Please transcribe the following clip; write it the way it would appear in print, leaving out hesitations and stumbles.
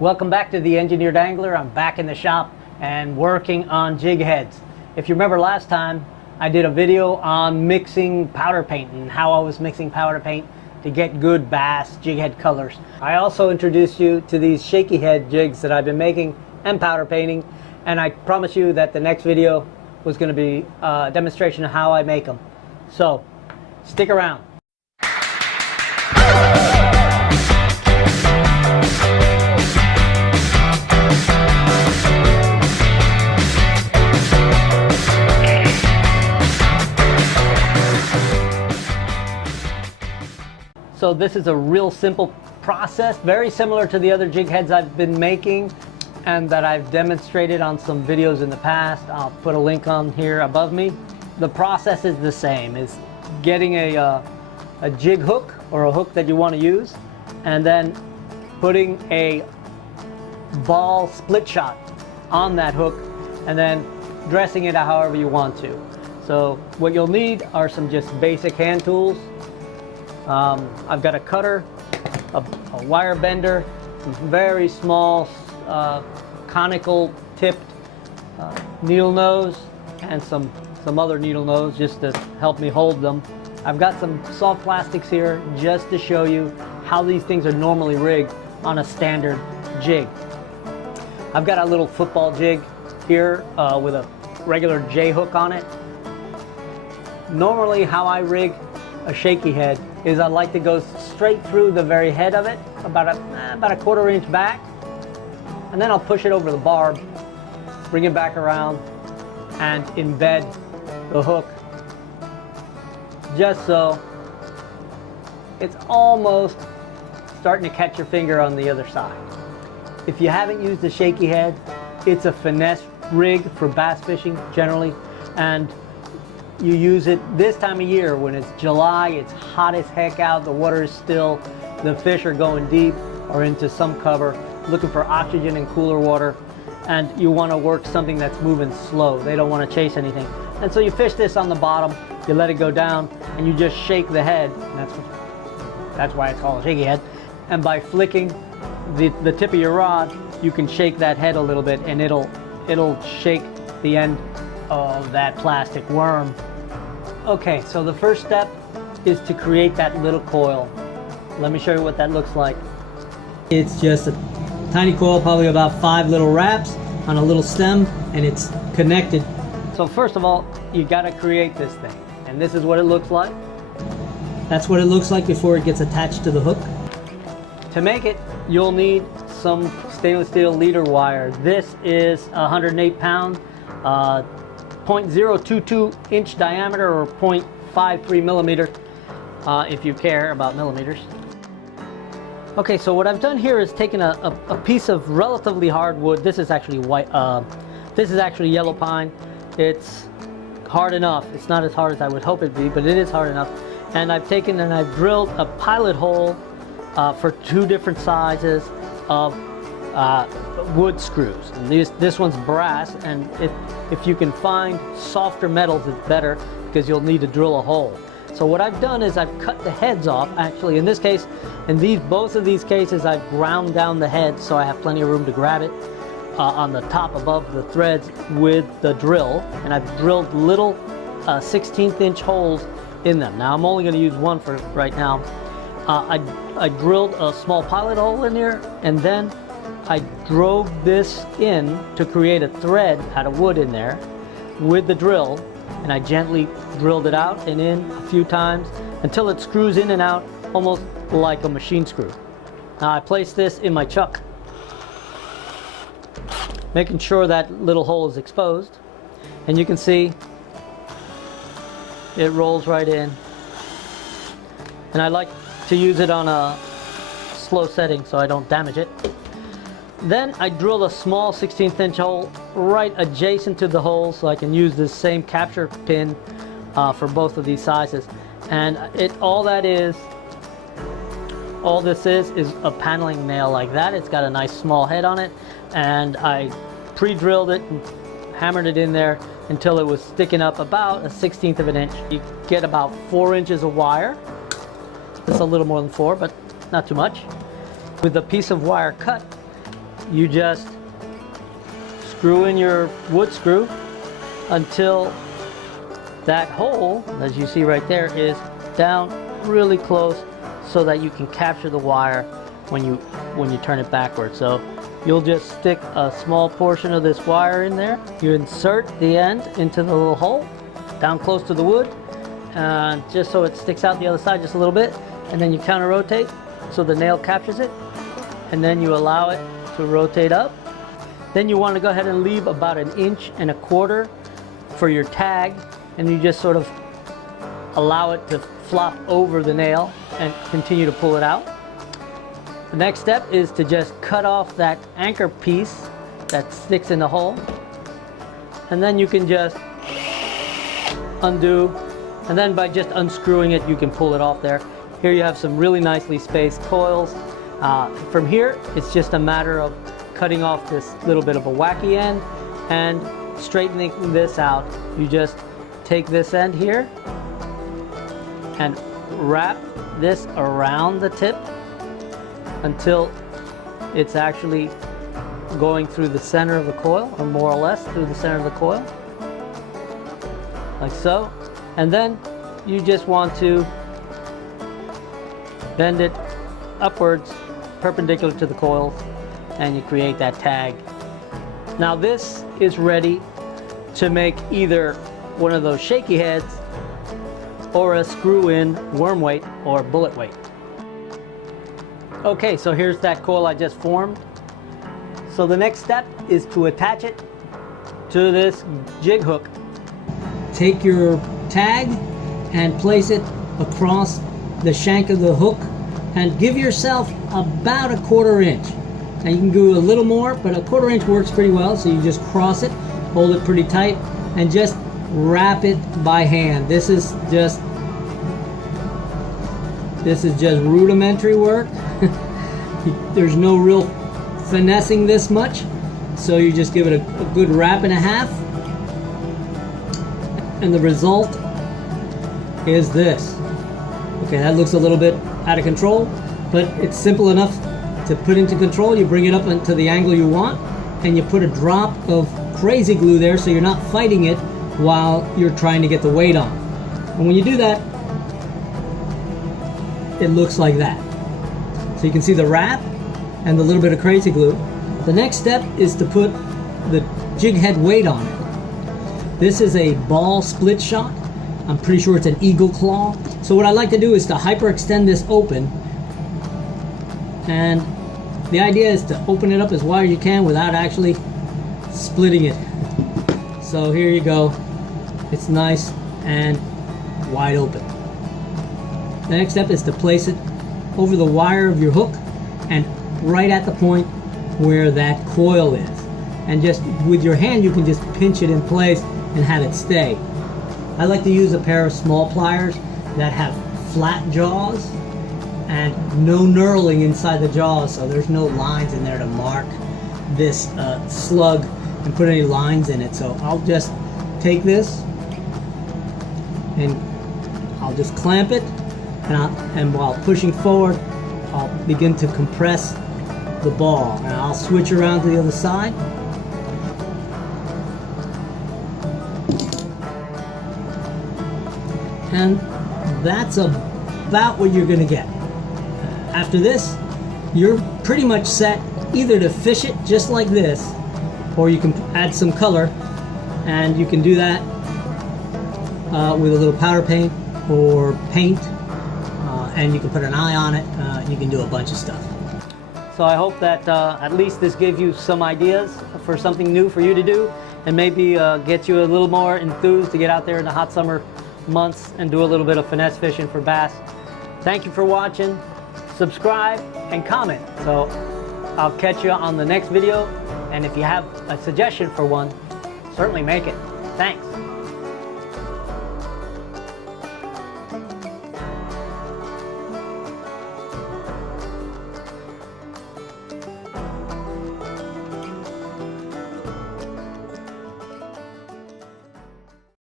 Welcome back to the Engineered Angler. I'm back in the shop and working on jig heads. If you remember last time, I did a video on mixing powder paint and how I was mixing powder paint to get good bass jig head colors. I also introduced you to these shaky head jigs that I've been making and powder painting, and I promise you that the next video was going to be a demonstration of how I make them. So stick around. So this is a real simple process, very similar to the other jig heads I've been making and that I've demonstrated on some videos in the past. I'll put a link on here above me. The process is the same, is getting a jig hook or a hook that you want to use, and then putting a ball split shot on that hook and then dressing it however you want to. So what you'll need are some just basic hand tools. I've got a cutter, a wire bender, some very small conical tipped needle nose, and some other needle nose just to help me hold them. I've got some soft plastics here just to show you how these things are normally rigged on a standard jig. I've got a little football jig here with a regular J hook on it. Normally how I rig a shaky head is I like to go straight through the very head of it, about a quarter inch back, and then I'll push it over the barb, bring it back around, and embed the hook just so it's almost starting to catch your finger on the other side. If you haven't used a shaky head, it's a finesse rig for bass fishing generally, and you use it this time of year when it's July, it's hot as heck out, the water is still, the fish are going deep or into some cover, looking for oxygen and cooler water, and you want to work something that's moving slow. They don't want to chase anything. And so you fish this on the bottom, you let it go down, and you just shake the head, and that's why it's called a shaky head. And by flicking the tip of your rod, you can shake that head a little bit, and it'll shake the end of that plastic worm. Okay, so the first step is to create that little coil. Let me show you what that looks like. It's just a tiny coil, probably about 5 little wraps on a little stem, and it's connected. So first of all, you got to create this thing, and this is what it looks like. That's what it looks like before it gets attached to the hook. To make it, you'll need some stainless steel leader wire. This is 108 pound 0.022 inch diameter, or 0.53 millimeter if you care about millimeters. Okay, so what I've done here is taken a piece of relatively hard wood. This is actually white. This is actually yellow pine. It's hard enough. It's not as hard as I would hope it'd be, but it is hard enough. And I've taken and I've drilled a pilot hole for 2 different sizes of wood screws. And this one's brass, and if you can find softer metals, it's better, because you'll need to drill a hole. So what I've done is I've cut the heads off. Actually, in this case, both of these cases, I've ground down the head so I have plenty of room to grab it on the top above the threads with the drill, and I've drilled little 16th inch holes in them. Now I'm only going to use one for right now. I drilled a small pilot hole in here, and then I drove this in to create a thread out of wood in there with the drill, and I gently drilled it out and in a few times until it screws in and out almost like a machine screw. Now I place this in my chuck, making sure that little hole is exposed, and you can see it rolls right in. And I like to use it on a slow setting so I don't damage it. Then I drilled a small 16th inch hole right adjacent to the hole so I can use this same capture pin for both of these sizes. And all this is a paneling nail like that. It's got a nice small head on it, and I pre-drilled it and hammered it in there until it was sticking up about a 1/16 of an inch. You get about 4 inches of wire. It's a little more than 4, but not too much. With a piece of wire cut, you just screw in your wood screw until that hole, as you see right there, is down really close so that you can capture the wire when you turn it backwards. So you'll just stick a small portion of this wire in there. You insert the end into the little hole down close to the wood, just so it sticks out the other side just a little bit, and then you counter rotate so the nail captures it, and then you allow it to rotate up. Then you want to go ahead and leave about 1.25 inches for your tag, and you just sort of allow it to flop over the nail and continue to pull it out. The next step is to just cut off that anchor piece that sticks in the hole, and then you can just undo, and then by just unscrewing it you can pull it off there. Here you have some really nicely spaced coils. From here it's just a matter of cutting off this little bit of a wacky end and straightening this out. You just take this end here and wrap this around the tip until it's actually going through the center of the coil, or more or less through the center of the coil, like so. And then you just want to bend it upwards perpendicular to the coils, and you create that tag. Now this is ready to make either one of those shaky heads or a screw-in worm weight or bullet weight. Okay, so here's that coil I just formed. So the next step is to attach it to this jig hook. Take your tag and place it across the shank of the hook and give yourself about 1/4 inch. Now you can do a little more, but 1/4 inch works pretty well. So you just cross it, hold it pretty tight, and just wrap it by hand. This is just rudimentary work. There's no real finessing this much, so you just give it a good wrap and a half, and the result is this. Okay, that looks a little bit out of control, but it's simple enough to put into control. You bring it up into the angle you want, and you put a drop of crazy glue there so you're not fighting it while you're trying to get the weight on. And when you do that, it looks like that. So you can see the wrap and the little bit of crazy glue. The next step is to put the jig head weight on it. This is a ball split shot. I'm pretty sure it's an eagle claw. So what I like to do is to hyperextend this open, and the idea is to open it up as wide as you can without actually splitting it. So here you go. It's nice and wide open. The next step is to place it over the wire of your hook and right at the point where that coil is. And just with your hand you can just pinch it in place and have it stay. I like to use a pair of small pliers that have flat jaws and no knurling inside the jaws, so there's no lines in there to mark this slug and put any lines in it. So I'll just take this and I'll just clamp it, and while pushing forward I'll begin to compress the ball, and I'll switch around to the other side. And that's about what you're going to get. After this, you're pretty much set either to fish it just like this, or you can add some color, and you can do that with a little powder paint or paint, and you can put an eye on it. You can do a bunch of stuff. So I hope that at least this gives you some ideas for something new for you to do, and maybe get you a little more enthused to get out there in the hot summer months and do a little bit of finesse fishing for bass. Thank you for watching. Subscribe and comment. So I'll catch you on the next video, and if you have a suggestion for one, certainly make it. Thanks.